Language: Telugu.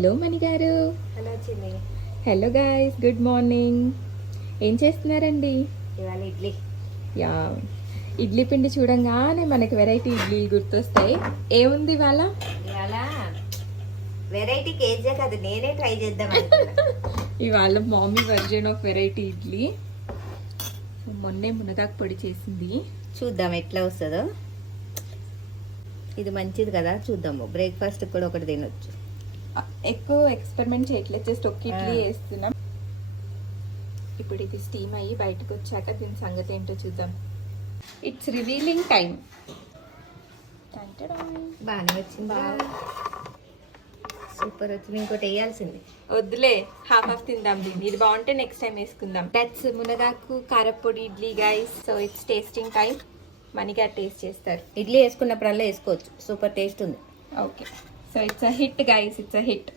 హలో మణి గారు. హలో చిన్ని. Hello guys, good morning. ఏం చేస్తున్నారండి? ఇవాళ ఇడ్లీ. యా, ఇడ్లీ పిండి చూడంగానే మనకి వెరైటీ ఇడ్లీలు గుర్తొస్తాయి. ఏముంది ఇవాళ? ఇవాళ వెరైటీ కేజే కదా, నేనే ట్రై చేద్దాం అనుకున్నా. ఇవాళ మామీ వర్జన్ ఆఫ్ వెరైటీ ఇడ్లీ. మొన్నే మునగాకు పొడి చేసింది, చూద్దాం ఎట్లా వస్తుందో. ఇది మంచిది కదా, చూద్దాము. బ్రేక్ఫాస్ట్ కూడా ఒకటి తినొచ్చు. ఎక్కువ ఎక్స్పెరిమెంట్ చేయట్లేదు, జస్ట్ ఒక ఇడ్లీ వేస్తున్నాం. ఇప్పుడు ఇది స్టీమ్ అయ్యి బయటకు వచ్చాక దీని సంగతి ఏంటో చూద్దాం. It's revealing time. బాగానే వచ్చింది, సూపర్ వచ్చింది. ఇంకోటి వేయాల్సింది. వద్దులే, హాఫ్ తిందాం దీన్ని. ఇది బాగుంటే నెక్స్ట్ టైం వేసుకుందాం. దట్స్ మునగాకు కారపొడి idli guys. So it's tasting time. మనకి టేస్ట్ చేస్తారు. ఇడ్లీ వేసుకున్నప్పుడల్లా వేసుకోవచ్చు, సూపర్ టేస్ట్ ఉంది. Okay, so it's a hit guys, it's a hit.